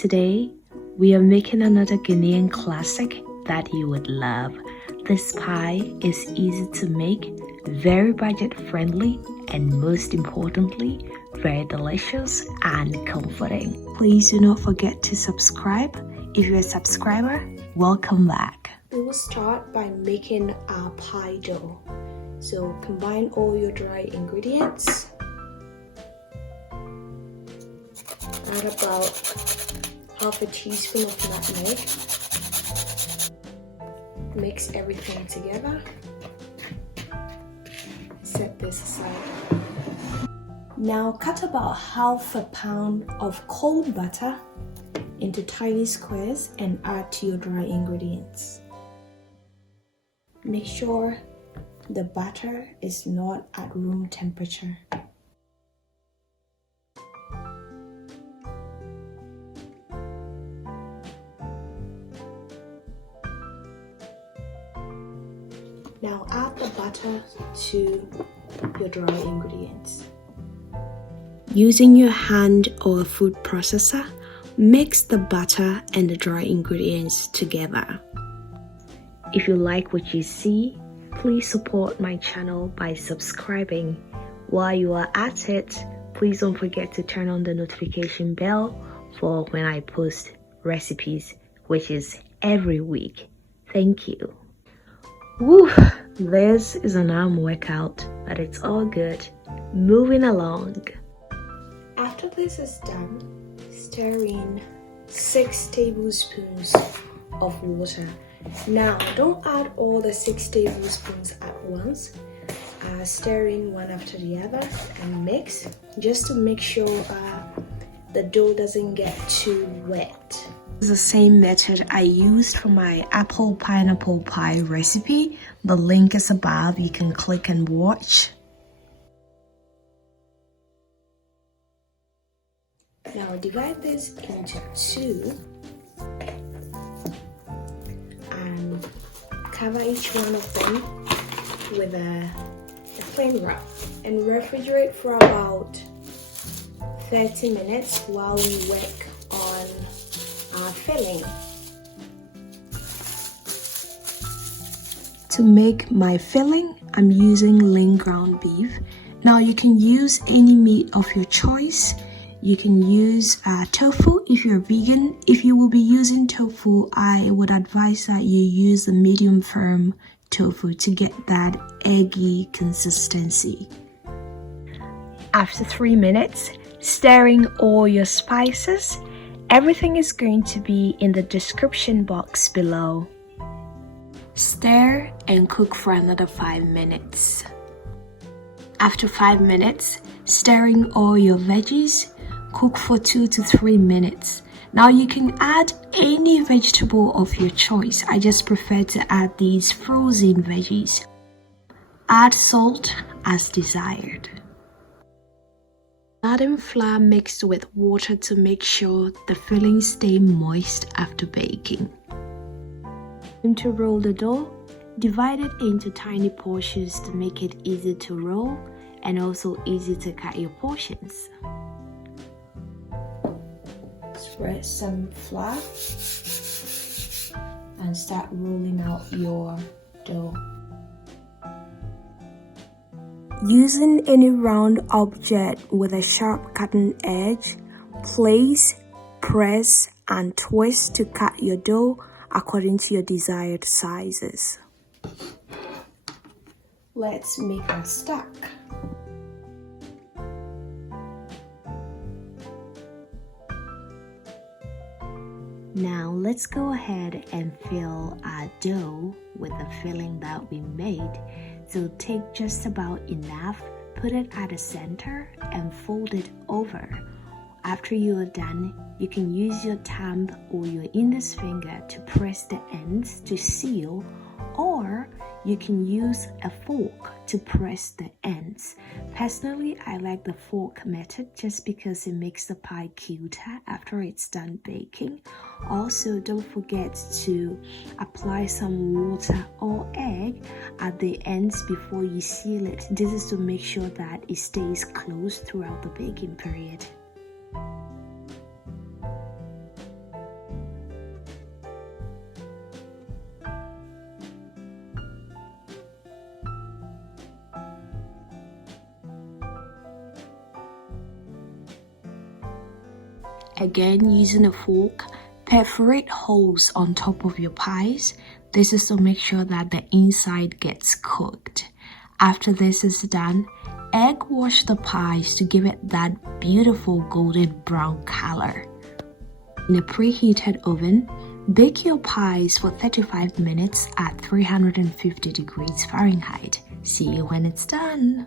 Today, we are making another Ghanaian classic that you would love. This pie is easy to make, very budget friendly, and most importantly, very delicious and comforting. Please do not forget to subscribe. If you're a subscriber, welcome back. We will start by making our pie dough. So combine all your dry ingredients. Add about half a teaspoon of nutmeg. Mix everything together. Set this aside. Now cut about half a pound of cold butter into tiny squares and add to your dry ingredients. Make sure the butter is not at room temperature. Now add the butter to your dry ingredients. Using your hand or a food processor, mix the butter and the dry ingredients together. If you like what you see, please support my channel by subscribing. While you are at it, please don't forget to turn on the notification bell for when I post recipes, which is every week. Thank you. Woo! This is an arm workout, but it's all good. Moving along. After this is done, stir in 6 tablespoons of water. Now, don't add all the 6 tablespoons at once. Stir in one after the other and mix, just to make sure the dough doesn't get too wet. This is the same method I used for my apple pineapple pie recipe. The link is above. You can click and watch. Now divide this into 2 and cover each one of them with a cling wrap and refrigerate for about 30 minutes while we work on our filling. To make my filling, I'm using lean ground beef. Now you can use any meat of your choice. You can use tofu if you're vegan. If you will be using tofu, I would advise that you use the medium firm tofu to get that eggy consistency. After 3 minutes, stirring all your spices, everything is going to be in the description box below. Stir and cook for another 5 minutes. After 5 minutes, stirring all your veggies, cook for 2 to 3 minutes. Now you can add any vegetable of your choice. I just prefer to add these frozen veggies. Add salt as desired. Adding flour mixed with water to make sure the filling stay moist after baking. To roll the dough, divide it into tiny portions to make it easy to roll and also easy to cut your portions. Spread some flour and start rolling out your dough. Using any round object with a sharp cutting edge, place, press, and twist to cut your dough according to your desired sizes. Let's make our stack. Now let's go ahead and fill our dough with the filling that we made. So take just about enough, put it at the center and fold it over. After you are done, you can use your thumb or your index finger to press the ends to seal, or you can use a fork to press the ends. Personally, I like the fork method just because it makes the pie cuter after it's done baking. Also, don't forget to apply some water or egg at the ends before you seal it. This is to make sure that it stays closed throughout the baking period. Again, using a fork, perforate holes on top of your pies. This is to make sure that the inside gets cooked. After this is done, egg wash the pies to give it that beautiful golden brown color. In a preheated oven, bake your pies for 35 minutes at 350 degrees Fahrenheit. See you when it's done.